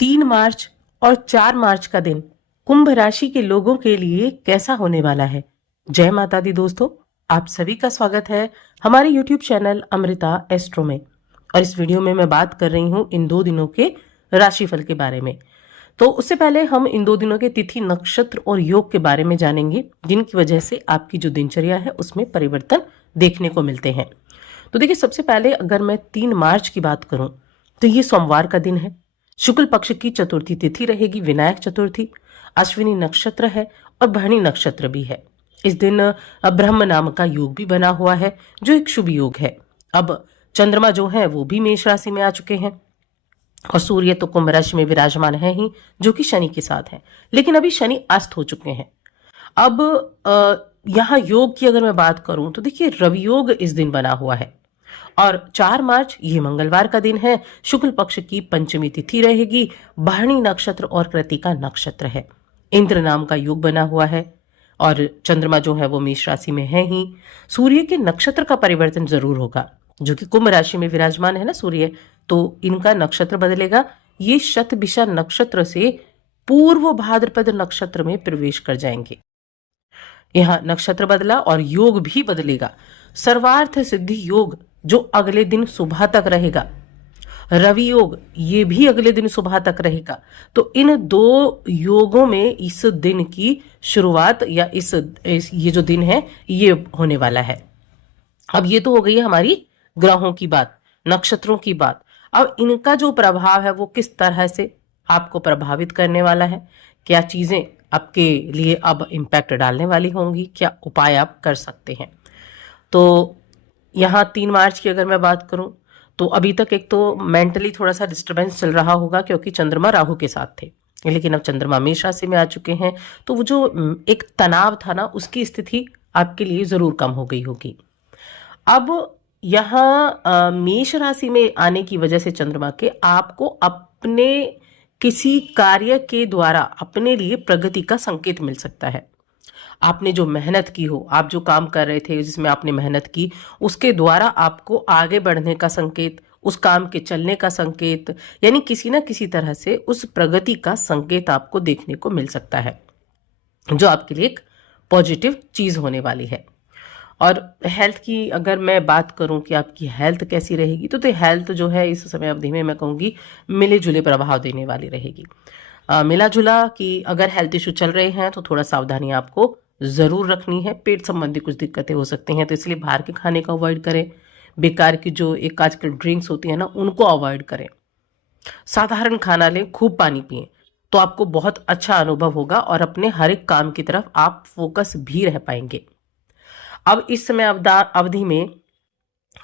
3 मार्च और 4 मार्च का दिन कुंभ राशि के लोगों के लिए कैसा होने वाला है। जय माता दी दोस्तों, आप सभी का स्वागत है हमारे YouTube चैनल अमृता एस्ट्रो में। और इस वीडियो में मैं बात कर रही हूँ इन 2 दिनों के राशिफल के बारे में। तो उससे पहले हम इन 2 दिनों के तिथि, नक्षत्र और योग के बारे में जानेंगे, जिनकी वजह से आपकी जो दिनचर्या है उसमें परिवर्तन देखने को मिलते हैं। तो देखिए, सबसे पहले अगर मैं 3 मार्च की बात करूं तो ये सोमवार का दिन है। शुक्ल पक्ष की चतुर्थी तिथि रहेगी, विनायक चतुर्थी। अश्विनी नक्षत्र है और भरणी नक्षत्र भी है। इस दिन ब्रह्म नाम का योग भी बना हुआ है, जो एक शुभ योग है। अब चंद्रमा जो है वो भी मेष राशि में आ चुके हैं और सूर्य तो कुंभ राशि में विराजमान है ही, जो कि शनि के साथ है। लेकिन अभी शनि अस्त हो चुके हैं। अब यहाँ योग की अगर मैं बात करूं तो देखिए, रवि योग इस दिन बना हुआ है और 4 मार्च ये मंगलवार का दिन है। शुक्ल पक्ष की पंचमी तिथि रहेगी, भरणी नक्षत्र और कृतिका नक्षत्र है। इंद्र नाम का योग बना हुआ है और चंद्रमा जो है वो मेष राशि में है ही। सूर्य के नक्षत्र का परिवर्तन जरूर होगा, जो कि कुंभ राशि में विराजमान है ना सूर्य, तो इनका नक्षत्र बदलेगा। ये शतभिषा नक्षत्र से पूर्व भाद्रपद नक्षत्र में प्रवेश कर जाएंगे। यहाँ नक्षत्र बदला और योग भी बदलेगा। सर्वार्थ सिद्धि योग जो अगले दिन सुबह तक रहेगा, रवि योग ये भी अगले दिन सुबह तक रहेगा। तो इन 2 योगों में इस दिन की शुरुआत या इस ये जो दिन है ये होने वाला है। अब ये तो हो गई है हमारी ग्रहों की बात, नक्षत्रों की बात। अब इनका जो प्रभाव है वो किस तरह से आपको प्रभावित करने वाला है, क्या चीजें आपके लिए अब इम्पैक्ट डालने वाली होंगी, क्या उपाय आप कर सकते हैं। तो यहाँ 3 मार्च की अगर मैं बात करूं तो अभी तक एक तो मेंटली थोड़ा सा डिस्टर्बेंस चल रहा होगा, क्योंकि चंद्रमा राहु के साथ थे। लेकिन अब चंद्रमा मेष राशि में आ चुके हैं, तो वो जो एक तनाव था ना, उसकी स्थिति आपके लिए जरूर कम हो गई होगी। अब यहाँ मेष राशि में आने की वजह से चंद्रमा के आपको अपने किसी कार्य के द्वारा अपने लिए प्रगति का संकेत मिल सकता है। आपने जो मेहनत की हो, आप जो काम कर रहे थे जिसमें आपने मेहनत की, उसके द्वारा आपको आगे बढ़ने का संकेत, उस काम के चलने का संकेत, यानी किसी ना किसी तरह से उस प्रगति का संकेत आपको देखने को मिल सकता है, जो आपके लिए एक पॉजिटिव चीज होने वाली है। और हेल्थ की अगर मैं बात करूं कि आपकी हेल्थ कैसी रहेगी, तो हेल्थ जो है इस समय अवधि में मैं कहूँगी मिले जुले प्रभाव देने वाली रहेगी। मिला जुला कि अगर हेल्थ इशू चल रहे हैं तो थोड़ा सावधानी आपको जरूर रखनी है। पेट संबंधी कुछ दिक्कतें हो सकती हैं, तो इसलिए बाहर के खाने को अवॉइड करें। बेकार की जो एक आजकल ड्रिंक्स होती है ना, उनको अवॉइड करें। साधारण खाना लें, खूब पानी पिएं, तो आपको बहुत अच्छा अनुभव होगा और अपने हर एक काम की तरफ आप फोकस भी रह पाएंगे। अब इस समय अवधि में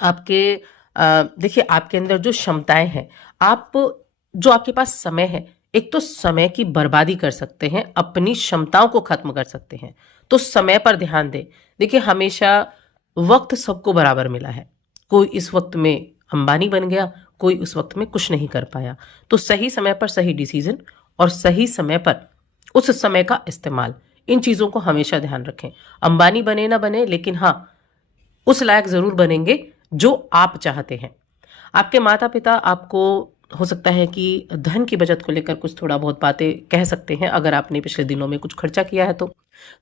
आपके देखिए, आपके अंदर जो क्षमताएं हैं, आप जो आपके पास समय है, एक तो समय की बर्बादी कर सकते हैं, अपनी क्षमताओं को खत्म कर सकते हैं। तो समय पर ध्यान दें। देखिए, हमेशा वक्त सबको बराबर मिला है। कोई इस वक्त में अंबानी बन गया, कोई उस वक्त में कुछ नहीं कर पाया। तो सही समय पर सही डिसीजन और सही समय पर उस समय का इस्तेमाल, इन चीजों को हमेशा ध्यान रखें। अंबानी बने ना बने, लेकिन हाँ, उस लायक जरूर बनेंगे जो आप चाहते हैं। आपके माता पिता आपको हो सकता है कि धन की बचत को लेकर कुछ थोड़ा बहुत बातें कह सकते हैं, अगर आपने पिछले दिनों में कुछ खर्चा किया है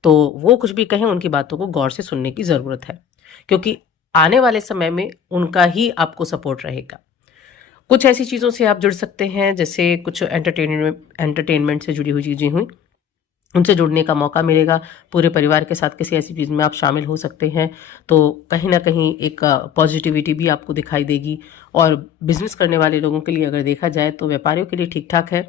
तो वो कुछ भी कहें, उनकी बातों को गौर से सुनने की जरूरत है, क्योंकि आने वाले समय में उनका ही आपको सपोर्ट रहेगा। कुछ ऐसी चीजों से आप जुड़ सकते हैं, जैसे कुछ एंटरटेनमेंट से जुड़ी हुई चीजें हुई, उनसे जुड़ने का मौका मिलेगा। पूरे परिवार के साथ किसी ऐसी चीज़ में आप शामिल हो सकते हैं, तो कहीं ना कहीं एक पॉजिटिविटी भी आपको दिखाई देगी। और बिजनेस करने वाले लोगों के लिए अगर देखा जाए तो व्यापारियों के लिए ठीक ठाक है।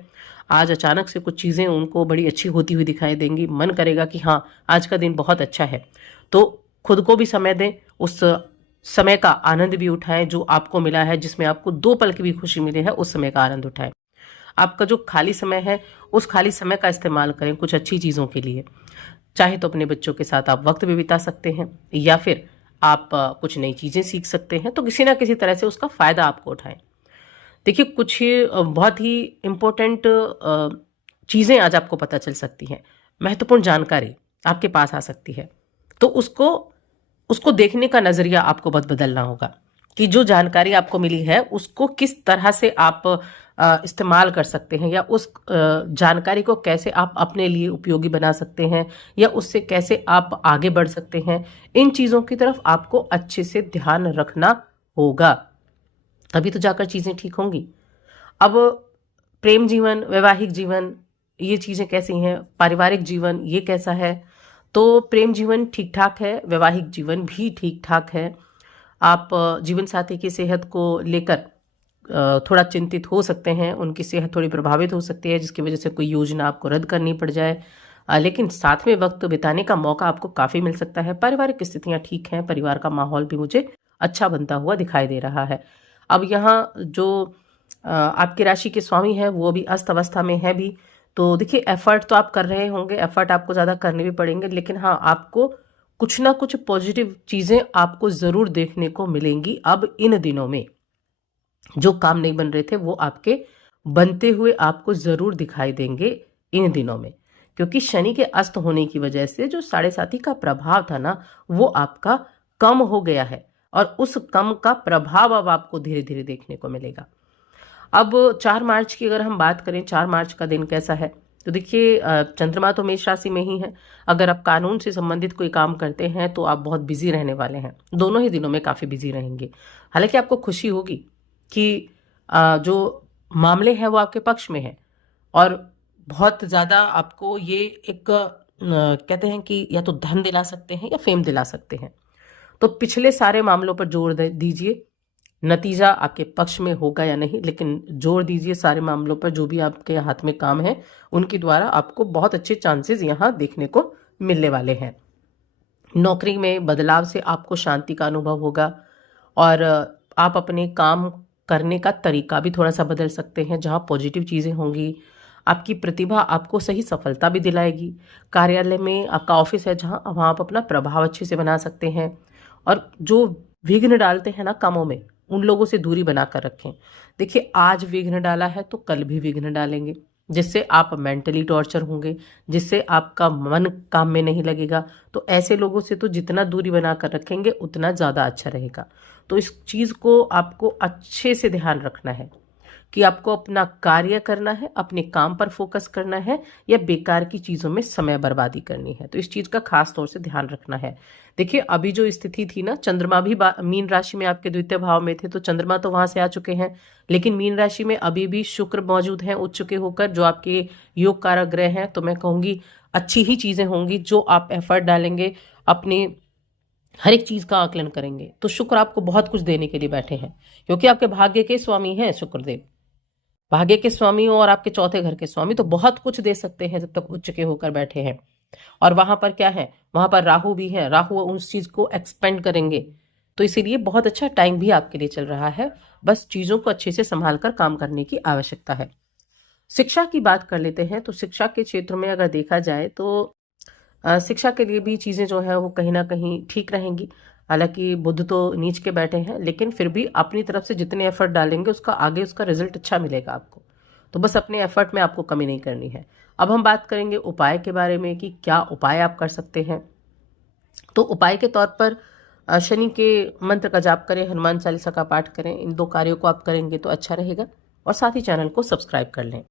आज अचानक से कुछ चीज़ें उनको बड़ी अच्छी होती हुई दिखाई देंगी, मन करेगा कि हाँ, आज का दिन बहुत अच्छा है। तो खुद को भी समय दें, उस समय का आनंद भी उठाएं जो आपको मिला है, जिसमें आपको 2 पल की भी खुशी मिली है, उस समय का आनंद उठाएं। आपका जो खाली समय है, उस खाली समय का इस्तेमाल करें कुछ अच्छी चीज़ों के लिए। चाहे तो अपने बच्चों के साथ आप वक्त भी बिता सकते हैं, या फिर आप कुछ नई चीज़ें सीख सकते हैं। तो किसी ना किसी तरह से उसका फ़ायदा आपको उठाएं। देखिए, कुछ बहुत ही इम्पोर्टेंट चीज़ें आज आपको पता चल सकती हैं, महत्वपूर्ण जानकारी आपके पास आ सकती है। तो उसको देखने का नज़रिया आपको बहुत बदलना होगा कि जो जानकारी आपको मिली है उसको किस तरह से आप इस्तेमाल कर सकते हैं, या उस जानकारी को कैसे आप अपने लिए उपयोगी बना सकते हैं, या उससे कैसे आप आगे बढ़ सकते हैं, इन चीज़ों की तरफ आपको अच्छे से ध्यान रखना होगा, तभी तो जाकर चीज़ें ठीक होंगी। अब प्रेम जीवन, वैवाहिक जीवन, ये चीज़ें कैसी हैं, पारिवारिक जीवन ये कैसा है? तो प्रेम जीवन ठीक ठाक है, वैवाहिक जीवन भी ठीक ठाक है। आप जीवन साथी की सेहत को लेकर थोड़ा चिंतित हो सकते हैं, उनकी सेहत थोड़ी प्रभावित हो सकती है, जिसकी वजह से कोई योजना आपको रद्द करनी पड़ जाए, लेकिन साथ में वक्त बिताने का मौका आपको काफ़ी मिल सकता है। पारिवारिक स्थितियाँ ठीक हैं, परिवार का माहौल भी मुझे अच्छा बनता हुआ दिखाई दे रहा है। अब यहाँ जो आपकी राशि के स्वामी हैं वो भी अस्त अवस्था में है भी, तो देखिए एफर्ट तो आप कर रहे होंगे, एफर्ट आपको ज़्यादा करने भी पड़ेंगे, लेकिन हाँ, आपको कुछ ना कुछ पॉजिटिव चीज़ें आपको ज़रूर देखने को मिलेंगी। अब इन दिनों में जो काम नहीं बन रहे थे वो आपके बनते हुए आपको ज़रूर दिखाई देंगे इन दिनों में, क्योंकि शनि के अस्त होने की वजह से जो 7.5 का प्रभाव था ना, वो आपका कम हो गया है, और उस कम का प्रभाव अब आपको धीरे धीरे देखने को मिलेगा। अब 4 मार्च की अगर हम बात करें, 4 मार्च का दिन कैसा है, तो देखिए चंद्रमा तो मेष राशि में ही है। अगर आप कानून से संबंधित कोई काम करते हैं तो आप बहुत बिजी रहने वाले हैं, दोनों ही दिनों में काफ़ी बिजी रहेंगे। हालांकि आपको खुशी होगी कि जो मामले हैं वो आपके पक्ष में है, और बहुत ज़्यादा आपको ये एक कहते हैं कि या तो धन दिला सकते हैं या फेम दिला सकते हैं। तो पिछले सारे मामलों पर जोर दीजिए, नतीजा आपके पक्ष में होगा या नहीं, लेकिन जोर दीजिए सारे मामलों पर, जो भी आपके हाथ में काम है उनके द्वारा आपको बहुत अच्छे चांसेस यहाँ देखने को मिलने वाले हैं। नौकरी में बदलाव से आपको शांति का अनुभव होगा, और आप अपने काम करने का तरीका भी थोड़ा सा बदल सकते हैं, जहाँ पॉजिटिव चीज़ें होंगी। आपकी प्रतिभा आपको सही सफलता भी दिलाएगी। कार्यालय में आपका ऑफिस है जहाँ, वहाँ आप अपना प्रभाव अच्छे से बना सकते हैं, और जो विघ्न डालते हैं ना कामों में, उन लोगों से दूरी बनाकर रखें। देखिए आज विघ्न डाला है तो कल भी विघ्न डालेंगे, जिससे आप मेंटली टॉर्चर होंगे, जिससे आपका मन काम में नहीं लगेगा। तो ऐसे लोगों से तो जितना दूरी बनाकर रखेंगे उतना ज़्यादा अच्छा रहेगा। तो इस चीज़ को आपको अच्छे से ध्यान रखना है कि आपको अपना कार्य करना है, अपने काम पर फोकस करना है, या बेकार की चीज़ों में समय बर्बादी करनी है। तो इस चीज़ का खास तौर से ध्यान रखना है। देखिए अभी जो स्थिति थी ना, चंद्रमा भी मीन राशि में आपके द्वितीय भाव में थे, तो चंद्रमा तो वहां से आ चुके हैं, लेकिन मीन राशि में अभी भी शुक्र मौजूद हैं उच्च के होकर, जो आपके योग कारक ग्रह हैं। तो मैं कहूँगी अच्छी ही चीज़ें होंगी, जो आप एफर्ट डालेंगे, अपने हर एक चीज़ का आकलन करेंगे, तो शुक्र आपको बहुत कुछ देने के लिए बैठे हैं, क्योंकि आपके भाग्य के स्वामी हैं शुक्रदेव। भाग्य के स्वामी और आपके चौथे घर के स्वामी तो बहुत कुछ दे सकते हैं जब तक उच्च के होकर बैठे हैं। और वहां पर क्या है, वहां पर राहु भी है, राहु उस चीज को एक्सपेंड करेंगे, तो इसीलिए बहुत अच्छा टाइम भी आपके लिए चल रहा है। बस चीजों को अच्छे से संभाल कर काम करने की आवश्यकता है। शिक्षा की बात कर लेते हैं, तो शिक्षा के क्षेत्र में अगर देखा जाए तो शिक्षा के लिए भी चीजें जो है वो कहीं ना कहीं ठीक रहेंगी। हालांकि बुध तो नीच के बैठे हैं, लेकिन फिर भी अपनी तरफ से जितने एफर्ट डालेंगे उसका आगे उसका रिजल्ट अच्छा मिलेगा आपको। तो बस अपने एफर्ट में आपको कमी नहीं करनी है। अब हम बात करेंगे उपाय के बारे में कि क्या उपाय आप कर सकते हैं। तो उपाय के तौर पर शनि के मंत्र का जाप करें, हनुमान चालीसा का पाठ करें। इन 2 कार्यों को आप करेंगे तो अच्छा रहेगा, और साथ ही चैनल को सब्सक्राइब कर लें।